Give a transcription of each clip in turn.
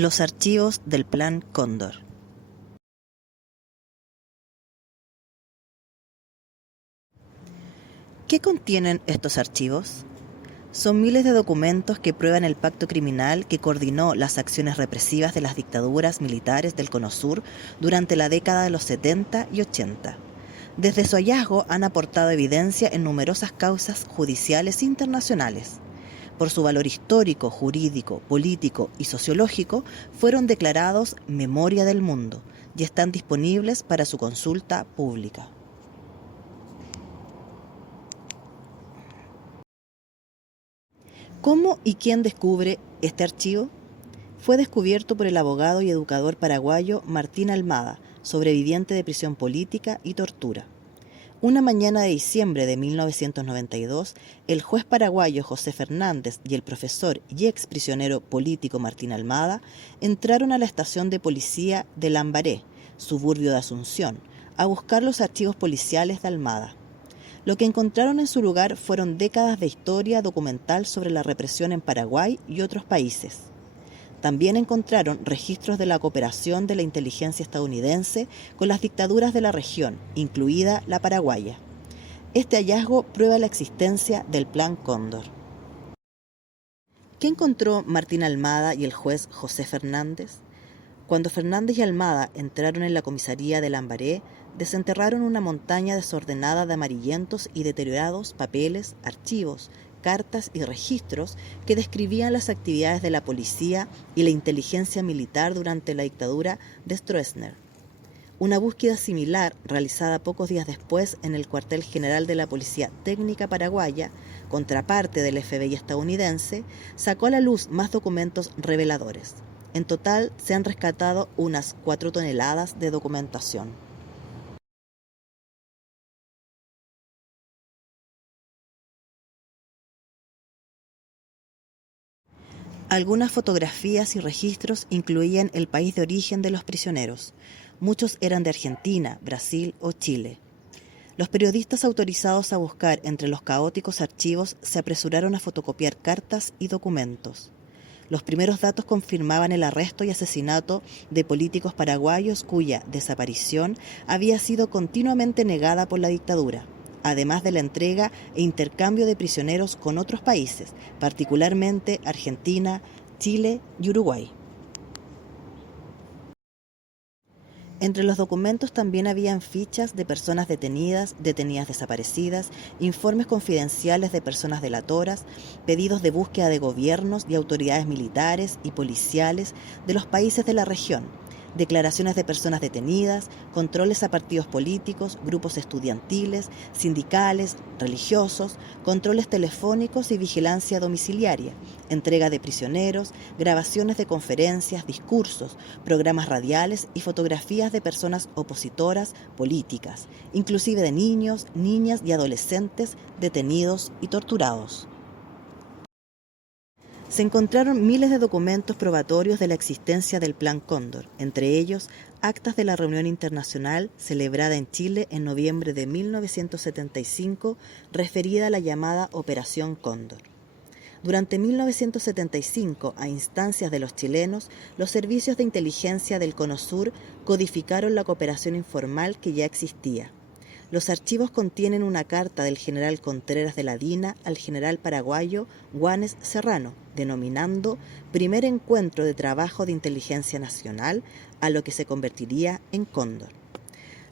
Los archivos del Plan Cóndor. ¿Qué contienen estos archivos? Son miles de documentos que prueban el pacto criminal que coordinó las acciones represivas de las dictaduras militares del Cono Sur durante la década de los 70 y 80. Desde su hallazgo han aportado evidencia en numerosas causas judiciales internacionales. Por su valor histórico, jurídico, político y sociológico, fueron declarados Memoria del Mundo y están disponibles para su consulta pública. ¿Cómo y quién descubre este archivo? Fue descubierto por el abogado y educador paraguayo Martín Almada, sobreviviente de prisión política y tortura. Una mañana de diciembre de 1992, el juez paraguayo José Fernández y el profesor y exprisionero político Martín Almada entraron a la estación de policía de Lambaré, suburbio de Asunción, a buscar los archivos policiales de Almada. Lo que encontraron en su lugar fueron décadas de historia documental sobre la represión en Paraguay y otros países. También encontraron registros de la cooperación de la inteligencia estadounidense con las dictaduras de la región, incluida la paraguaya. Este hallazgo prueba la existencia del Plan Cóndor. ¿Qué encontró Martín Almada y el juez José Fernández? Cuando Fernández y Almada entraron en la comisaría de Lambaré, desenterraron una montaña desordenada de amarillentos y deteriorados papeles, archivos, cartas y registros que describían las actividades de la policía y la inteligencia militar durante la dictadura de Stroessner. Una búsqueda similar, realizada pocos días después en el cuartel general de la Policía Técnica Paraguaya, contraparte del FBI estadounidense, sacó a la luz más documentos reveladores. En total se han rescatado unas 4 toneladas de documentación. Algunas fotografías y registros incluían el país de origen de los prisioneros. Muchos eran de Argentina, Brasil o Chile. Los periodistas autorizados a buscar entre los caóticos archivos se apresuraron a fotocopiar cartas y documentos. Los primeros datos confirmaban el arresto y asesinato de políticos paraguayos cuya desaparición había sido continuamente negada por la dictadura, además de la entrega e intercambio de prisioneros con otros países, particularmente Argentina, Chile y Uruguay. Entre los documentos también habían fichas de personas detenidas desaparecidas, informes confidenciales de personas delatoras, pedidos de búsqueda de gobiernos y autoridades militares y policiales de los países de la región, declaraciones de personas detenidas, controles a partidos políticos, grupos estudiantiles, sindicales, religiosos, controles telefónicos y vigilancia domiciliaria, entrega de prisioneros, grabaciones de conferencias, discursos, programas radiales y fotografías de personas opositoras políticas, inclusive de niños, niñas y adolescentes detenidos y torturados. Se encontraron miles de documentos probatorios de la existencia del Plan Cóndor, entre ellos actas de la reunión internacional celebrada en Chile en noviembre de 1975, referida a la llamada Operación Cóndor. Durante 1975, a instancias de los chilenos, los servicios de inteligencia del Cono Sur codificaron la cooperación informal que ya existía. Los archivos contienen una carta del general Contreras de la Dina al general paraguayo Juanes Serrano, denominando Primer Encuentro de Trabajo de Inteligencia Nacional, a lo que se convertiría en Cóndor.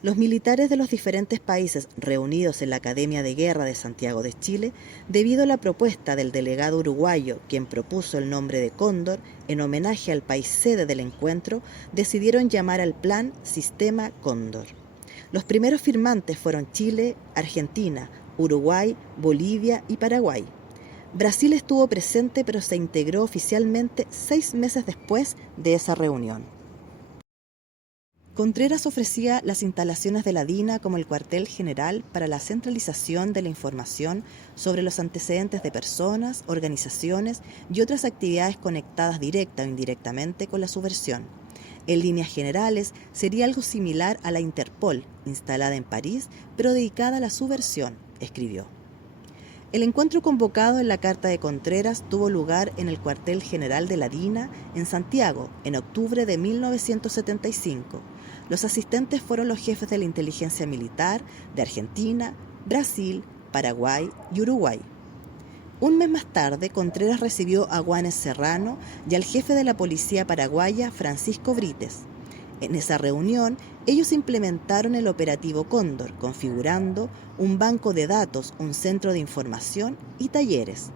Los militares de los diferentes países reunidos en la Academia de Guerra de Santiago de Chile, debido a la propuesta del delegado uruguayo, quien propuso el nombre de Cóndor, en homenaje al país sede del encuentro, decidieron llamar al plan Sistema Cóndor. Los primeros firmantes fueron Chile, Argentina, Uruguay, Bolivia y Paraguay. Brasil estuvo presente, pero se integró oficialmente 6 meses después de esa reunión. Contreras ofrecía las instalaciones de la DINA como el cuartel general para la centralización de la información sobre los antecedentes de personas, organizaciones y otras actividades conectadas directa o indirectamente con la subversión. En líneas generales, sería algo similar a la Interpol, instalada en París, pero dedicada a la subversión, escribió. El encuentro convocado en la carta de Contreras tuvo lugar en el cuartel general de la DINA en Santiago en octubre de 1975. Los asistentes fueron los jefes de la inteligencia militar de Argentina, Brasil, Paraguay y Uruguay. Un mes más tarde, Contreras recibió a Juanes Serrano y al jefe de la policía paraguaya, Francisco Brites. En esa reunión, ellos implementaron el operativo Cóndor, configurando un banco de datos, un centro de información y talleres.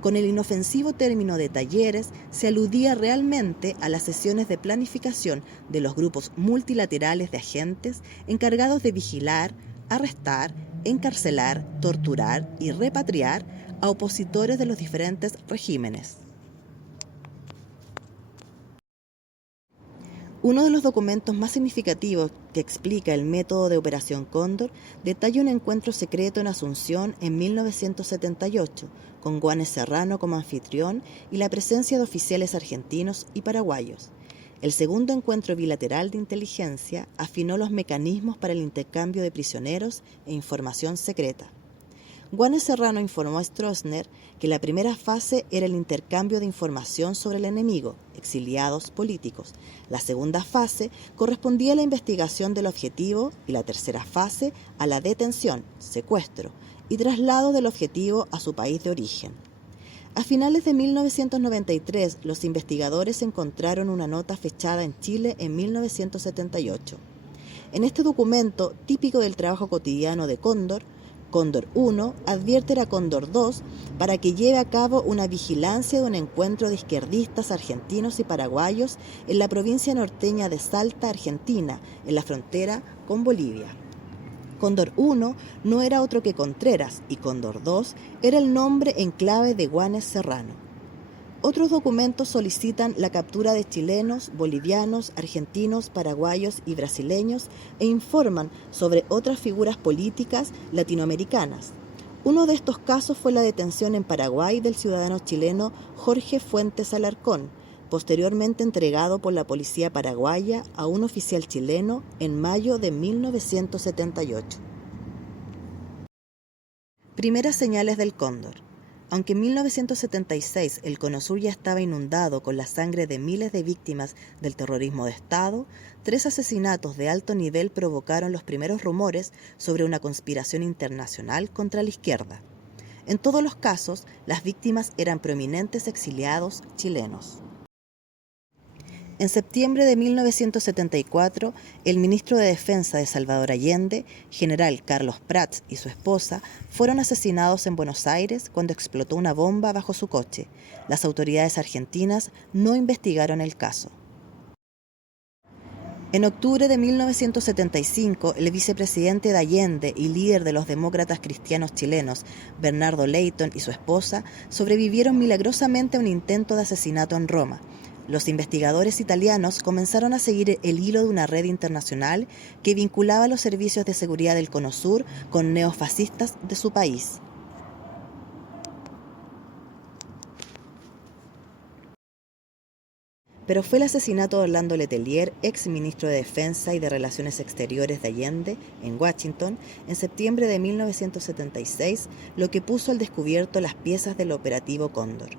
Con el inofensivo término de talleres, se aludía realmente a las sesiones de planificación de los grupos multilaterales de agentes encargados de vigilar, arrestar, encarcelar, torturar y repatriar a opositores de los diferentes regímenes. Uno de los documentos más significativos que explica el método de Operación Cóndor detalla un encuentro secreto en Asunción en 1978, con Juanes Serrano como anfitrión y la presencia de oficiales argentinos y paraguayos. El segundo encuentro bilateral de inteligencia afinó los mecanismos para el intercambio de prisioneros e información secreta. Juanes Serrano informó a Stroessner que la primera fase era el intercambio de información sobre el enemigo, exiliados políticos. La segunda fase correspondía a la investigación del objetivo y la tercera fase a la detención, secuestro y traslado del objetivo a su país de origen. A finales de 1993, los investigadores encontraron una nota fechada en Chile en 1978. En este documento, típico del trabajo cotidiano de Cóndor 1 advierte a Cóndor 2 para que lleve a cabo una vigilancia de un encuentro de izquierdistas argentinos y paraguayos en la provincia norteña de Salta, Argentina, en la frontera con Bolivia. Cóndor 1 no era otro que Contreras y Cóndor 2 era el nombre en clave de Juanes Serrano. Otros documentos solicitan la captura de chilenos, bolivianos, argentinos, paraguayos y brasileños e informan sobre otras figuras políticas latinoamericanas. Uno de estos casos fue la detención en Paraguay del ciudadano chileno Jorge Fuentes Alarcón, posteriormente entregado por la policía paraguaya a un oficial chileno en mayo de 1978. Primeras señales del Cóndor. Aunque en 1976 el Cono Sur ya estaba inundado con la sangre de miles de víctimas del terrorismo de Estado, 3 asesinatos de alto nivel provocaron los primeros rumores sobre una conspiración internacional contra la izquierda. En todos los casos, las víctimas eran prominentes exiliados chilenos. En septiembre de 1974, el ministro de Defensa de Salvador Allende, general Carlos Prats y su esposa, fueron asesinados en Buenos Aires cuando explotó una bomba bajo su coche. Las autoridades argentinas no investigaron el caso. En octubre de 1975, el vicepresidente de Allende y líder de los demócratas cristianos chilenos, Bernardo Leyton y su esposa, sobrevivieron milagrosamente a un intento de asesinato en Roma. Los investigadores italianos comenzaron a seguir el hilo de una red internacional que vinculaba los servicios de seguridad del Cono Sur con neofascistas de su país. Pero fue el asesinato de Orlando Letelier, ex ministro de Defensa y de Relaciones Exteriores de Allende, en Washington, en septiembre de 1976, lo que puso al descubierto las piezas del operativo Cóndor.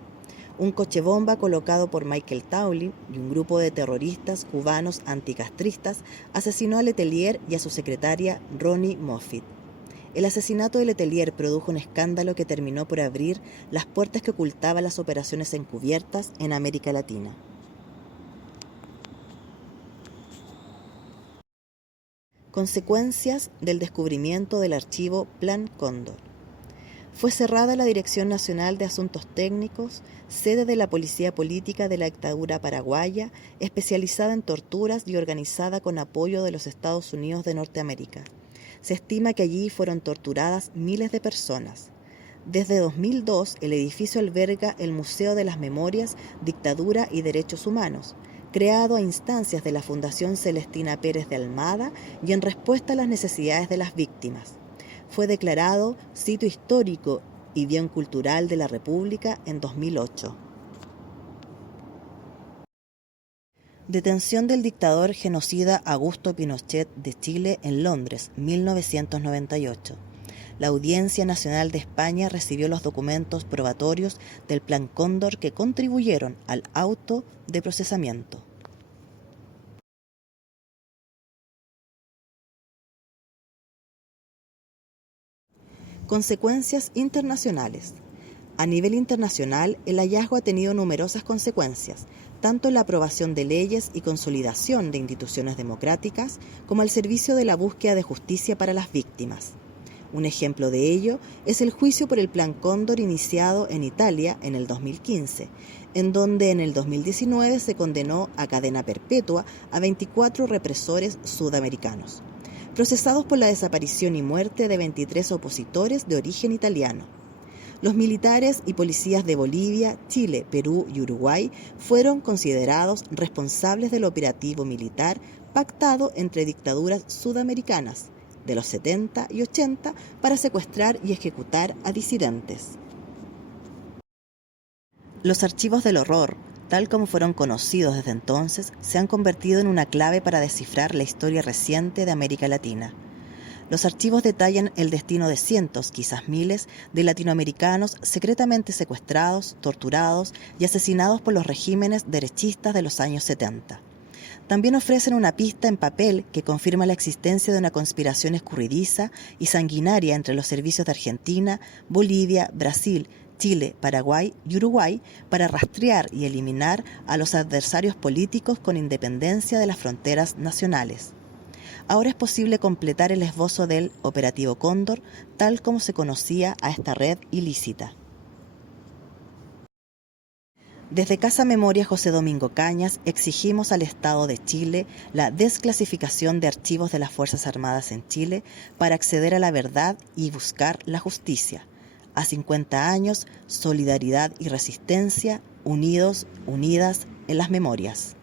Un coche bomba colocado por Michael Towlin y un grupo de terroristas cubanos anticastristas asesinó a Letelier y a su secretaria Ronnie Moffitt. El asesinato de Letelier produjo un escándalo que terminó por abrir las puertas que ocultaban las operaciones encubiertas en América Latina. Consecuencias del descubrimiento del archivo Plan Cóndor. Fue cerrada la Dirección Nacional de Asuntos Técnicos, sede de la Policía Política de la dictadura paraguaya, especializada en torturas y organizada con apoyo de los Estados Unidos de Norteamérica. Se estima que allí fueron torturadas miles de personas. Desde 2002, el edificio alberga el Museo de las Memorias, Dictadura y Derechos Humanos, creado a instancias de la Fundación Celestina Pérez de Almada y en respuesta a las necesidades de las víctimas. Fue declarado Sitio Histórico y Bien Cultural de la República en 2008. Detención del dictador genocida Augusto Pinochet de Chile en Londres, 1998. la Audiencia Nacional de España recibió los documentos probatorios del Plan Cóndor que contribuyeron al auto de procesamiento. Consecuencias internacionales. A nivel internacional, el hallazgo ha tenido numerosas consecuencias, tanto en la aprobación de leyes y consolidación de instituciones democráticas, como al servicio de la búsqueda de justicia para las víctimas. Un ejemplo de ello es el juicio por el Plan Cóndor iniciado en Italia en el 2015, en donde en el 2019 se condenó a cadena perpetua a 24 represores sudamericanos, procesados por la desaparición y muerte de 23 opositores de origen italiano. Los militares y policías de Bolivia, Chile, Perú y Uruguay fueron considerados responsables del operativo militar pactado entre dictaduras sudamericanas de los 70 y 80 para secuestrar y ejecutar a disidentes. Los archivos del horror, tal como fueron conocidos desde entonces, se han convertido en una clave para descifrar la historia reciente de América Latina. Los archivos detallan el destino de cientos, quizás miles, de latinoamericanos secretamente secuestrados, torturados y asesinados por los regímenes derechistas de los años 70. También ofrecen una pista en papel que confirma la existencia de una conspiración escurridiza y sanguinaria entre los servicios de Argentina, Bolivia, Brasil, Chile, Paraguay y Uruguay para rastrear y eliminar a los adversarios políticos con independencia de las fronteras nacionales. Ahora es posible completar el esbozo del Operativo Cóndor, tal como se conocía a esta red ilícita. Desde Casa Memoria José Domingo Cañas exigimos al Estado de Chile la desclasificación de archivos de las Fuerzas Armadas en Chile para acceder a la verdad y buscar la justicia. A 50 años, solidaridad y resistencia, unidos, unidas en las memorias.